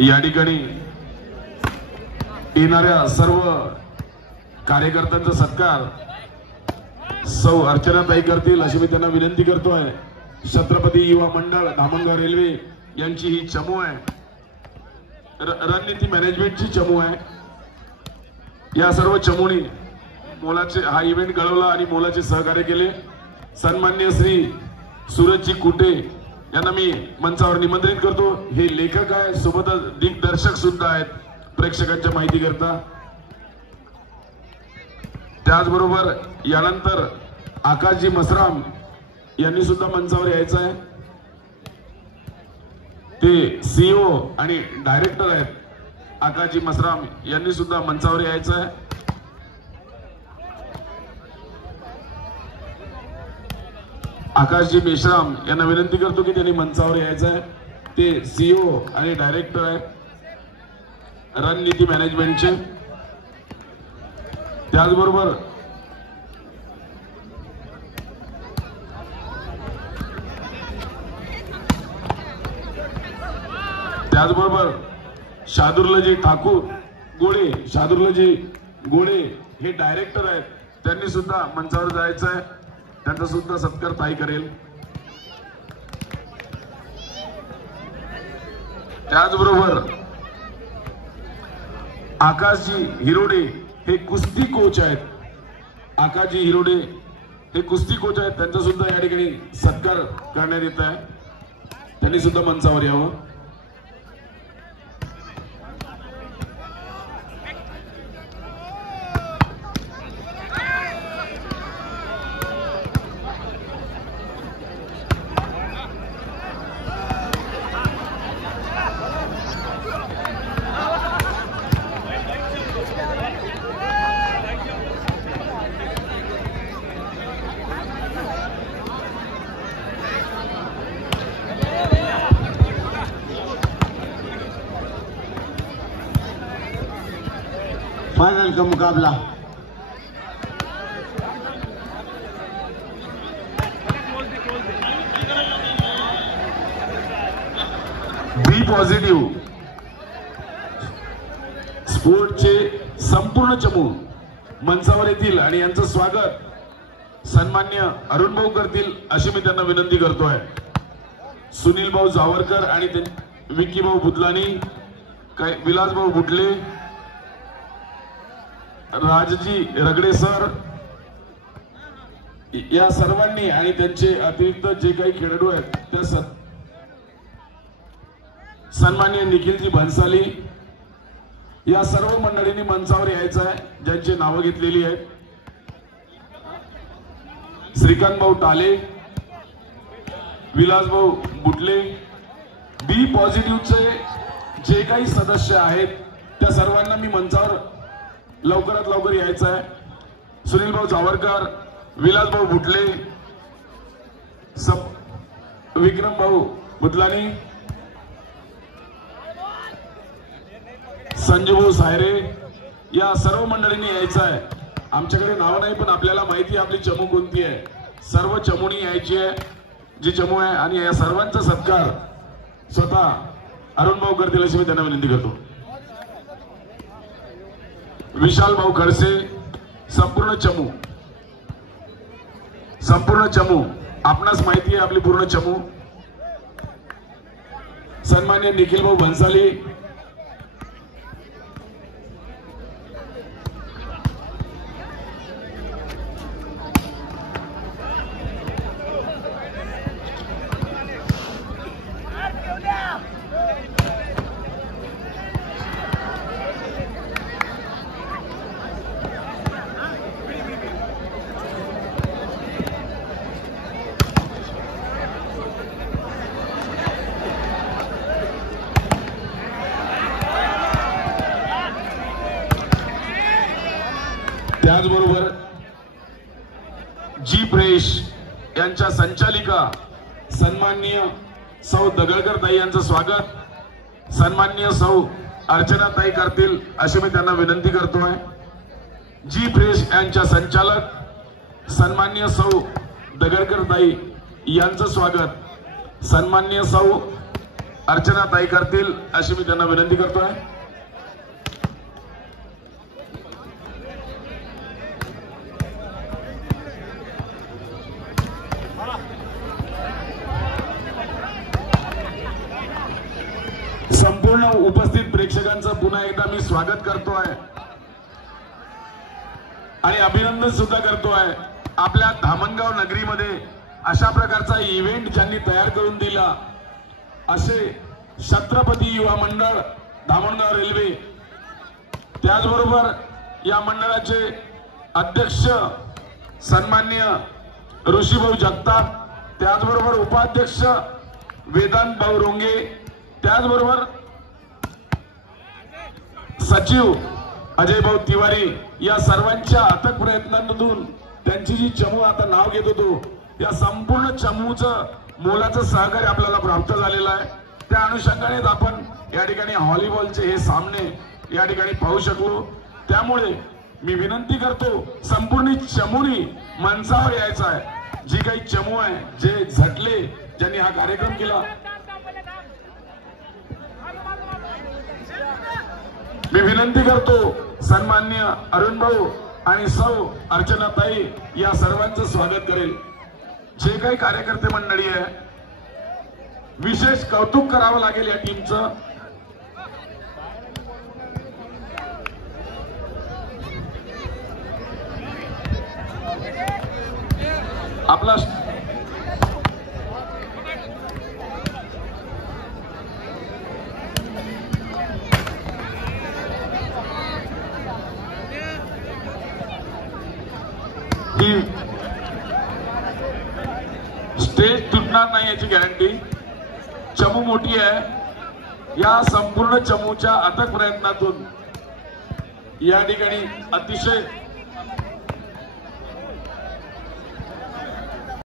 या ठिकाणी येणाऱ्या सर्व कार्यकर्त्यांचा सत्कार सौ अर्चनाताई करतील अशी मी त्यांना विनंती करतोय। छत्रपती युवा मंडळ धामणगाव रेल्वे यांची ही चमू आहे, रणनीती मॅनेजमेंटची चमू आहे। या सर्व चमूनी मोलाचे हा इव्हेंट घडवला आणि मोलाचे सहकार्य केले। सन्माननीय श्री सूरजजी कुटे यांना मी मंचावर निमंत्रित करतो। हे लेखक आहे, सोबतच दिग्दर्शक सुद्धा आहेत प्रेक्षकांच्या माहिती करता। त्याचबरोबर यानंतर आकाशजी मसराम यांनी सुद्धा मंचावर यायचं आहे। ते सीईओ आणि डायरेक्टर आहेत। आकाशजी मसराम यांनी सुद्धा मंचावर यायचं आहे। आकाशजी मेश्राम यांना विनंती करतो की त्यांनी मंचावर यायचं आहे। ते सीईओ आणि डायरेक्टर आहेत रणनीती मॅनेजमेंटचे। त्याचबरोबर शादुर्लजी ठाकूर गोळे, शादुर्लजी गोळे हे डायरेक्टर आहेत, त्यांनी सुद्धा मंचावर जायचं आहे। त्यांचा सुद्धा सत्कार ताई करेल। त्याचबरोबर आकाशजी हिरोडे हे कुस्ती कोच आहेत। आकाशजी हिरोडे हे कुस्ती कोच आहेत, त्यांचा सुद्धा या ठिकाणी सत्कार करण्यात येत आहे। त्यांनी सुद्धा मंचावर यावं। फाइनल का मुकाबला बी पॉझिटिव्ह स्पोर्टचे संपूर्ण चमू मंचावर येतील आणि यांचं स्वागत सन्मान्य अरुण भाऊ करतील अशी मी त्यांना विनंती करतोय। सुनील भाऊ जावरकर आणि विक्की भाऊ बुदलानी, विलास भाऊ बुटले, राजजी रगडे सर या सर्वांनी आणि त्यांचे अतिरिक्त जे काही खेळाडू आहेत त्या सन्माननीय निखिलजी भन्साली या सर्व मंडळींनी मंचावर यायचं आहे, ज्यांची नावं घेतलेली आहेत। श्रीकांत भाऊ टाले, विलास भाऊ बुटले, बी पॉझिटिव्हचे जे काही सदस्य आहेत त्या सर्वांना मी मंचावर लवकरात लवकर यायचं आहे। सुनील भाऊ जावरकर, विलास भाऊ बुटले, विक्रम भाऊ बुदलानी, संजू भाऊ सायरे या सर्व मंडळींनी यायचं आहे। आमच्याकडे नाव नाही पण आपल्याला माहिती आहे आपली चमू कोणती आहे। सर्व चमूनी यायची आहे जी चमू आहे आणि या सर्वांचा सत्कार स्वतः अरुण भाऊ करतील अशी मी त्यांना विनंती करतो। विशाल भाऊ खडसे, संपूर्ण चमू आपणास माहिती आहे आपली पूर्ण चमू। सन्माननीय निखिल भाऊ भन्साली, त्याचबरोबर जी प्रेश यांच्या संचालिका सन्माननीय सौ दगडकर ताई यांचं स्वागत सन्माननीय सौ अर्चना ताई करतील अशी मी त्यांना विनंती करतोय। जी फ्रेश यांच्या संचालक सन्माननीय सौ दगडकर ताई यांचं स्वागत सन्माननीय सौ अर्चना ताई करतील अशी मी त्यांना विनंती करतोय। संपूर्ण उपस्थित प्रेक्षकांचं पुन्हा एकदा मी स्वागत करतोय आणि अभिनंदन सुद्धा करतोय। आपल्या धामणगाव नगरीमध्ये अशा प्रकारचा इव्हेंट ज्यांनी तयार करून दिला असे छत्रपती युवा मंडळ धामणगाव रेल्वे, त्याचबरोबर या मंडळाचे अध्यक्ष सन्माननीय ऋषीभाऊ जगताप, त्याचबरोबर उपाध्यक्ष वेदांत भाऊ रोंगे, त्याचबरोबर सचिव अजय भाऊ तिवारी, या सर्वांच्या अथक प्रयत्नांतून त्यांची जी चमू आता नाव घेत होतो या संपूर्ण चमूचं मोलाचं सहकार्य आपल्याला प्राप्त झालेलं आहे। त्या अनुषंगाने आपण या ठिकाणी व्हॉलीबॉलचे हे सामने या ठिकाणी पाहू शकलो। त्यामुळे मी विनंती करतो संपूर्ण चमूनी मंचावर यायचं आहे। जी काही चमू आहे, जे झटले, ज्यांनी हा कार्यक्रम केला, मी विनंती करतो सन्माननीय अरुण भाऊ आणि सौ अर्चना ताई या सर्वांचं स्वागत करेल। जे काही कार्यकर्ते मंडळी आहे, विशेष कौतुक करावं लागेल या टीमचं। आपला स्टेज तुटणार नाही याची गॅरंटी। चमू मोठी आहे। या संपूर्ण चमूच्या अथक प्रयत्नातून या ठिकाणी अतिशय